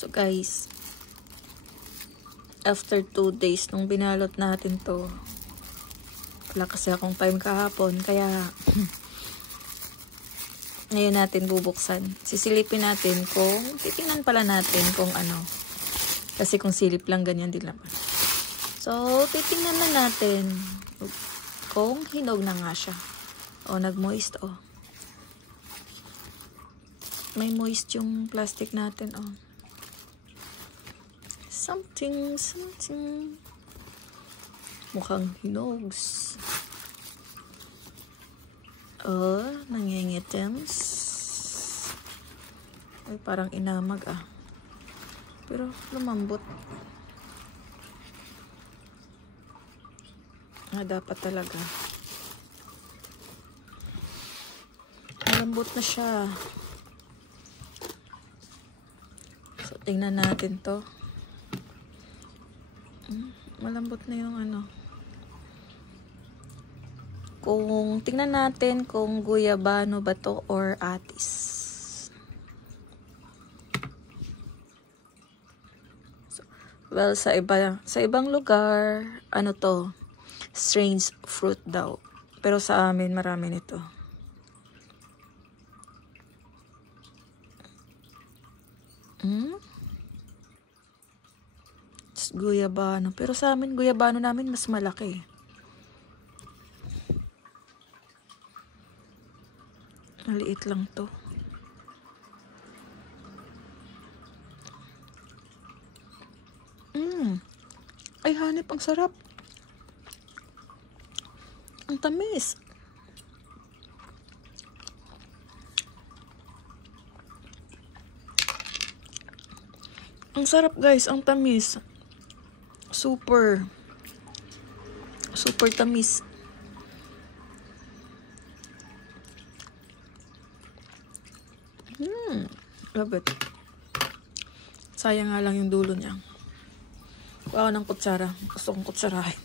So guys, after 2 days nung binalot natin to, wala kasi akong time kahapon, kaya ngayon natin bubuksan. Sisilipin natin kung, titingnan pala natin kung ano. Kasi kung silip lang, ganyan din naman. So, titingnan na natin kung hinog na nga siya. O, nag-moist, o. May moist yung plastic natin, o. Something. Mukhang hinogs. Oh, nangingitems. Ay, parang inamag pero lumambot. Dapat talaga. Malambot na siya. So, tingnan natin to. Malambot na yung ano. Kung tingnan natin kung guyabano ba to or atis. So, well, sa ibang lugar, ano to? Strange fruit daw. Pero sa amin, marami nito. It's guyabano. Pero sa amin, guyabano namin mas malaki. Maliit lang to. Ay, hanip, ang sarap. Ang tamis. Ang sarap, guys. Ang tamis. Super tamis. Love it. Sayang nga lang yung dulo niya. Wow, ng kutsara. Gusto kong kutsarahin.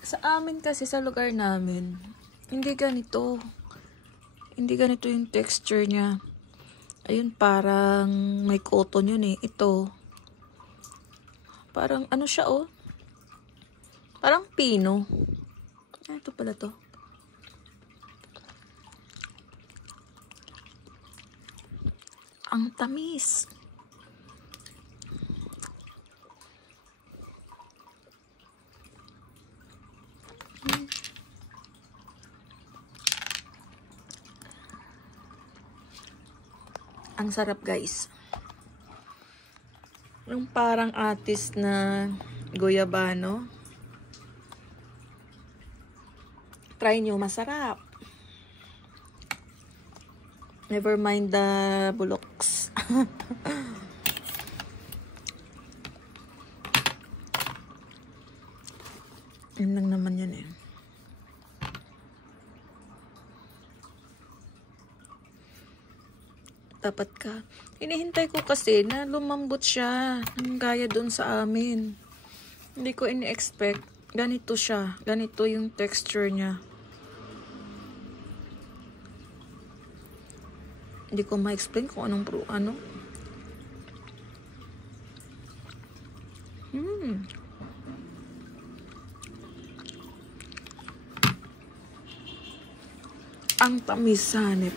Sa amin kasi, sa lugar namin, hindi ganito. Hindi ganito yung texture niya. Ayun, parang may cotton yun eh. Ito, parang ano siya, oh. Parang pino. Ito pala to. Ang tamis. Ang sarap, guys. Yung parang atis na guyabano. Try nyo, masarap. Never mind the buloks. Yun lang naman yan eh. Dapat ka. Hinihintay ko kasi na lumambot siya. Ang gaya doon sa amin. Hindi ko ini-expect. Ganito siya. Ganito yung texture niya. Hindi ko ma-explain kung anong ano. Ang tamis, hanip.